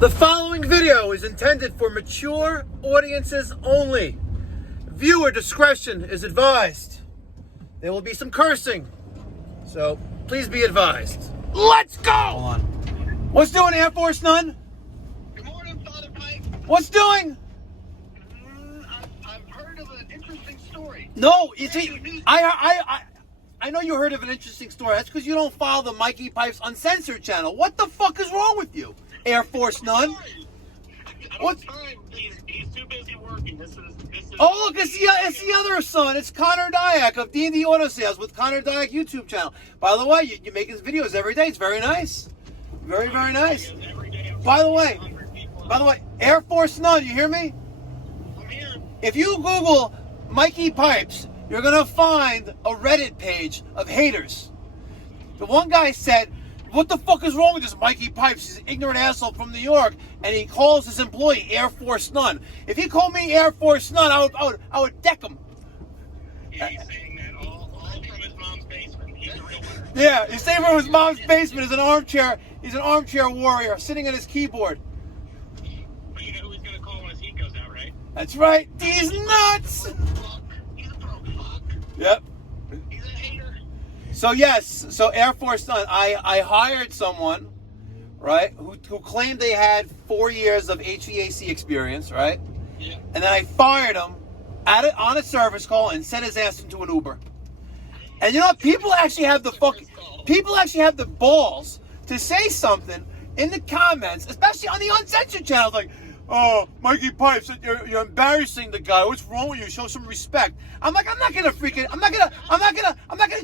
The following video is intended for mature audiences only. Viewer discretion is advised. There will be some cursing, so please be advised. Let's go! Hold on. What's doing, Air Force None? Good morning, Father Pipe. What's doing? I've heard of an interesting story. No, you see, I know you heard of an interesting story. That's because you don't follow the Mikey Pipes Uncensored channel. What the fuck is wrong with you, Air Force None? What? He's too busy working. This is. Oh look, it's the other son. It's Connor Dyack of D&D Auto Sales with Connor Dyack YouTube channel. By the way, you make his videos every day. It's very nice, very nice. By the way, Air Force None, you hear me? I'm here. If you Google Mikey Pipes, you're gonna find a Reddit page of haters. The one guy said, "What the fuck is wrong with this Mikey Pipes? He's an ignorant asshole from New York, and he calls his employee Air Force None." If he called me Air Force None, I would deck him. Yeah, he's saying that all from his mom's basement. He's a real winner. Yeah, he's saying from his mom's basement is an armchair. He's an armchair warrior sitting at his keyboard. But you know who he's gonna call when his heat goes out, right? That's right. These nuts. He's a pro fuck. Yep. He's a hater. So yes, so Air Force None, I hired someone, right, who claimed they had 4 years of HVAC experience, right? Yeah. And then I fired him on a service call and sent his ass into an Uber. And you know what? People actually have the balls to say something in the comments, especially on the Uncensored channel, like, "Oh, Mikey Pipes, you're embarrassing the guy. What's wrong with you? Show some respect." I'm like, I'm not gonna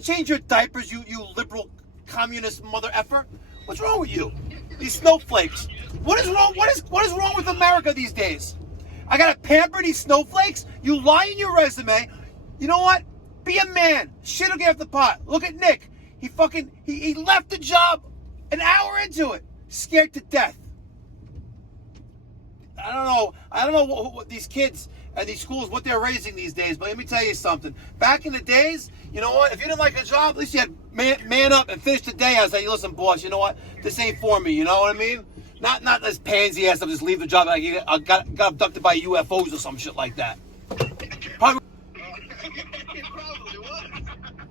change your diapers, you liberal communist mother effer. What's wrong with you? These snowflakes. What is wrong? What is wrong with America these days? I gotta pamper these snowflakes? You lie in your resume. You know what? Be a man. Shit'll get off the pot. Look at Nick. He left the job an hour into it, scared to death. I don't know what these kids and these schools, what they're raising these days, but let me tell you something. Back in the days, you know what? If you didn't like a job, at least you had man up and finish the day. I was like, "Listen, boss, you know what? This ain't for me." You know what I mean? Not this pansy ass stuff. Just leave the job like you got abducted by UFOs or some shit like that. Probably.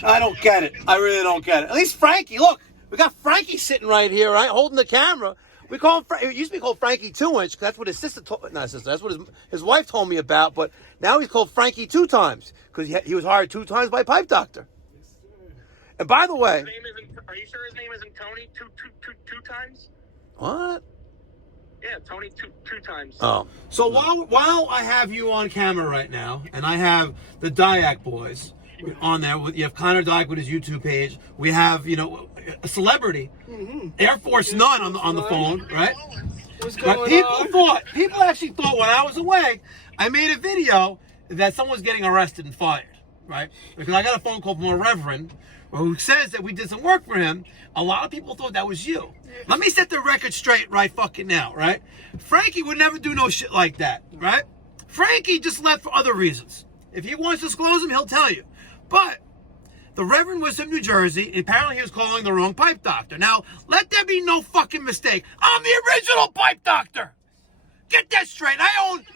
I don't get it. I really don't get it. At least Frankie, look, we got Frankie sitting right here, right, holding the camera. We call him. It used to be called Frankie 2-inch. Cause that's what his sister told. Not his sister. That's what his wife told me about. But now he's called Frankie 2 times because he was hired 2 times by Pipe Doctor. And by the way, His name isn't, are you sure his name isn't Tony two times? What? Yeah, Tony two times. Oh, so while I have you on camera right now, and I have the Dyack boys on there, you have Connor Dyack with his YouTube page. We have a celebrity, Air Force None on the phone, right? What's going on? People actually thought when I was away, I made a video that someone's getting arrested and fired, right? Because I got a phone call from a reverend who says that we did some work for him. A lot of people thought that was you. Let me set the record straight right fucking now, right? Frankie would never do no shit like that, right? Frankie just left for other reasons. If he wants to disclose them, he'll tell you. But the Reverend was from New Jersey. And apparently he was calling the wrong Pipe Doctor. Now, let there be no fucking mistake. I'm the original Pipe Doctor. Get that straight.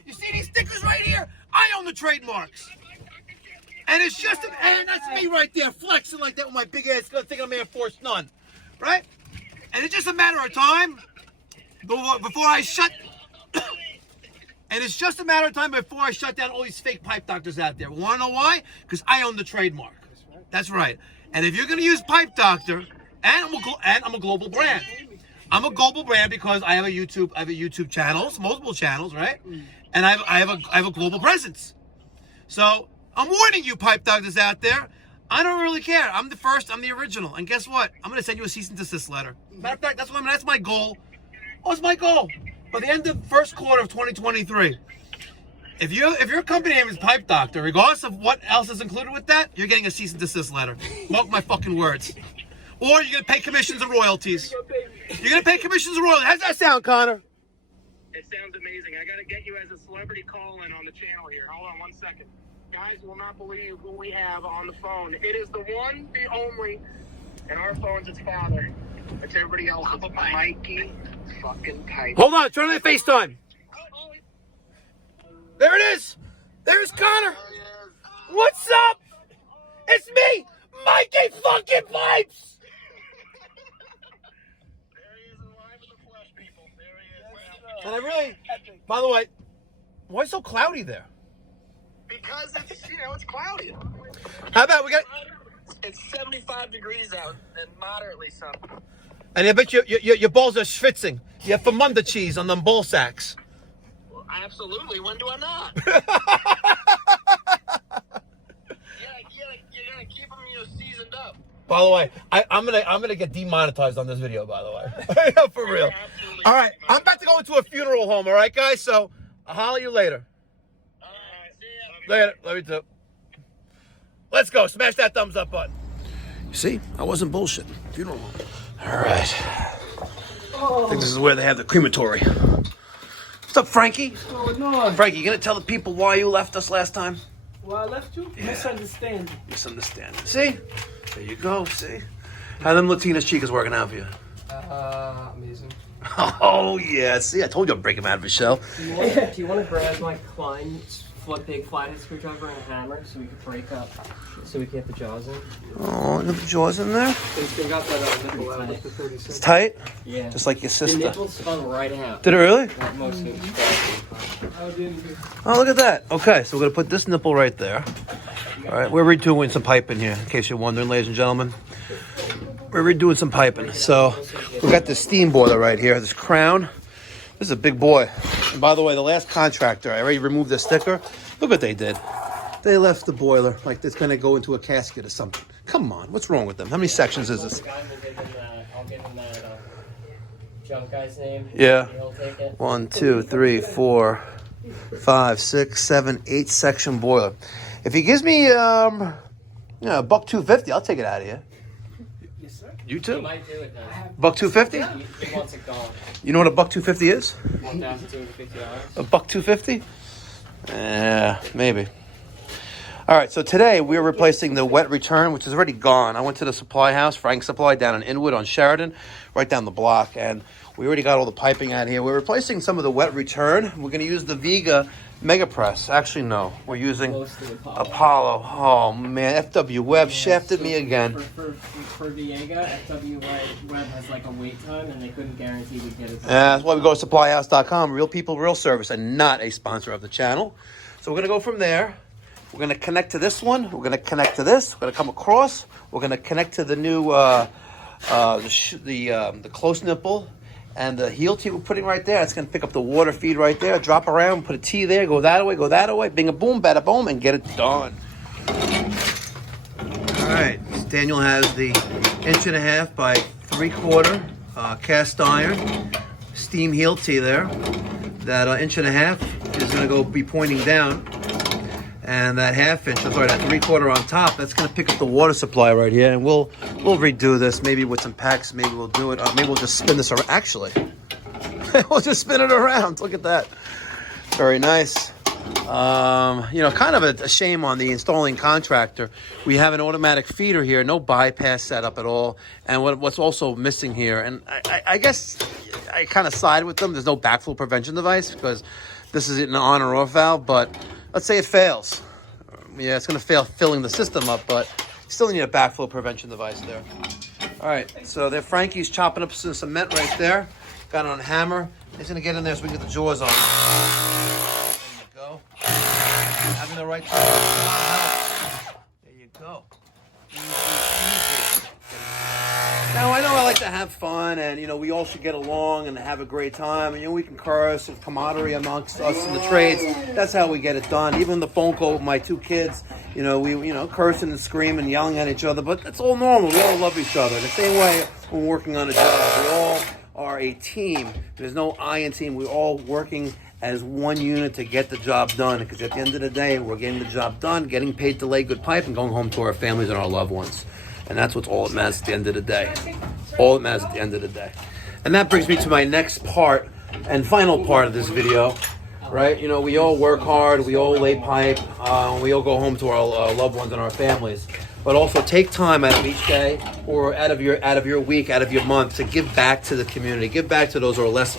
You see these stickers right here? I own the trademarks. And it's just, and that's me right there, flexing like that with my big ass, thinking I'm Air Force None, right? And it's just a matter of time before I shut. And it's just a matter of time before I shut down all these fake Pipe Doctors out there. Want to know why? Because I own the trademark. That's right. And if you're going to use Pipe Doctor, and I'm a global brand. I'm a global brand because I have a YouTube channels, multiple channels, right? And I have a global presence. So I'm warning you, Pipe Doctors out there. I don't really care. I'm the first. I'm the original. And guess what? I'm going to send you a cease and desist letter. Matter of fact, that's my goal. What's my goal? By the end of the first quarter of 2023, if your company name is Pipe Doctor, regardless of what else is included with that, you're getting a cease and desist letter. Mark my fucking words. Or you're going to pay commissions and royalties. You're going to pay commissions and royalties. How's that sound, Connor? It sounds amazing. I got to get you as a celebrity call-in on the channel here. Hold on 1 second. Guys will not believe who we have on the phone. It is the one, the only, and our phone's its father. It's everybody else. It's Mikey fucking pipe. Hold on, turn on the FaceTime. There it is. There's Connor. What's up? It's me, Mikey fucking Pipes. There he is, alive in the flesh, people. There he is. And I really, by the way, why so cloudy there? Because it's, it's cloudy. How about we got? It's 75 degrees out and moderately sunny. And I bet your balls are schwitzing. You have Famunda cheese on them ball sacks. Well, absolutely. When do I not? You gotta keep them seasoned up. By the way, I'm gonna get demonetized on this video. By the way, for real. Absolutely. All right, I'm about to go into a funeral home. All right, guys. So I'll holler at you later. All right, see ya. Later. Love you too. Let's go. Smash that thumbs up button. You see, I wasn't bullshitting. Funeral home. All right. I think this is where they have the crematory. What's up, Frankie? What's going on? Frankie, you gonna tell the people why you left us last time? Well, I left you? Yeah. Misunderstanding. Misunderstanding. See? There you go. See? How them Latinas chicas working out for you? Amazing. Oh, yeah. See, I told you I'd break him out of his shell. Do you want to grab my Klein big flathead screwdriver and a hammer so we can break up, so we can get the jaws in? Oh, the jaws in there? They got that nipple out of the 36. It's tight? Yeah. Just like your The sister. nipple spun right out. Did it really? Not mostly. Oh, look at that. Okay, so we're going to put this nipple right there. All right, we're redoing some piping here, in case you're wondering, ladies and gentlemen. We're redoing some piping. So we got this steam boiler right here, this Crown. This is a big boy. And by the way, the last contractor, I already removed the sticker. Look what they did. They left the boiler like it's going to go into a casket or something. Come on, what's wrong with them? How many sections is this? I'll give him that junk guy's name. Yeah. He'll take it. 1, 2, 3, 4, 5, 6, 7, 8 section boiler. If he gives me $1.250, I'll take it out of here. Yes, sir. You He too? might do it then. $1.250? He wants it gone. You know what a $1.250 is? $1,250. $1.250? Yeah, maybe. All right, so today we're replacing the wet return, which is already gone. I went to the supply house, Frank Supply, down in Inwood on Sheridan, right down the block, and we already got all the piping out here. We're replacing some of the wet return. We're going to use the Viga Mega Press. Actually, no, we're using Apollo. Oh man, FW Web shafted me again. For Viega, FW Web has like a wait time, and they couldn't guarantee we'd get it. Yeah, that's why we go to supplyhouse.com. Real people, real service, and not a sponsor of the channel. So we're going to go from there. We're going to connect to this one. We're going to connect to this. We're going to come across. We're going to connect to the new the close nipple and the heel tee we're putting right there. It's going to pick up the water feed right there. Drop around, put a T there, go that way, bing a boom, bada boom, and get it done. All right, Daniel has the 1.5 by 3/4 cast iron steam heel tee there. That 1.5 is going to be pointing down. And that 1/2 inch, that 3/4 on top, that's going to pick up the water supply right here. And we'll redo this, maybe with some packs. Maybe we'll do it. Maybe we'll just spin this around. Actually, we'll just spin it around. Look at that. Very nice. Kind of a shame on the installing contractor. We have an automatic feeder here, no bypass setup at all. And what's also missing here, and I guess I kind of side with them. There's no backflow prevention device because this is an on or off valve, but let's say it fails. Yeah, it's going to fail filling the system up, but you still need a backflow prevention device there. All right, so there Frankie's chopping up some cement right there. Got it on a hammer. He's going to get in there so we can get the jaws on. There you go. Having the right tool. There you go. Easy, easy. Now, I know I like to have fun, and, we all should get along and have a great time. And, we can curse and camaraderie amongst us in the trades. That's how we get it done. Even the phone call with my 2 kids, we cursing and screaming and yelling at each other. But that's all normal. We all love each other. The same way when we're working on a job. We all are a team. There's no I in team. We're all working as one unit to get the job done. Because at the end of the day, we're getting the job done, getting paid to lay good pipe, and going home to our families and our loved ones. And that's what's all that matters at the end of the day. All that matters at the end of the day. And that brings me to my next part and final part of this video, right? We all work hard. We all lay pipe. We all go home to our loved ones and our families. but also take time out of each day or out of your week, out of your month to give back to the community. Give back to those who are less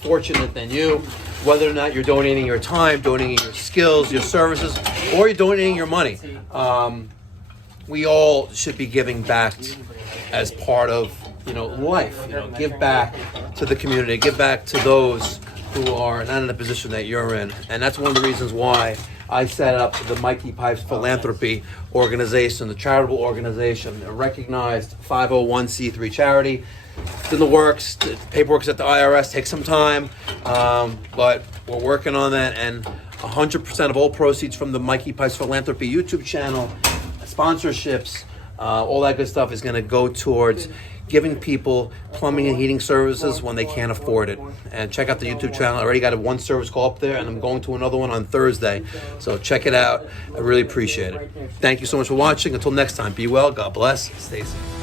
fortunate than you, whether or not you're donating your time, donating your skills, your services, or you're donating your money. We all should be giving back as part of life. Give back to the community, give back to those who are not in a position that you're in. And that's one of the reasons why I set up the Mikey Pipes Philanthropy organization, the charitable organization, a recognized 501c3 charity. It's in the works. The paperwork's at the IRS. Takes some time, but we're working on that. And 100% of all proceeds from the Mikey Pipes Philanthropy YouTube channel, sponsorships, all that good stuff is going to go towards giving people plumbing and heating services when they can't afford it. And check out the YouTube channel. I already got one service call up there, and I'm going to another one on Thursday. So check it out. I really appreciate it. Thank you so much for watching. Until next time, be well. God bless. Stay safe.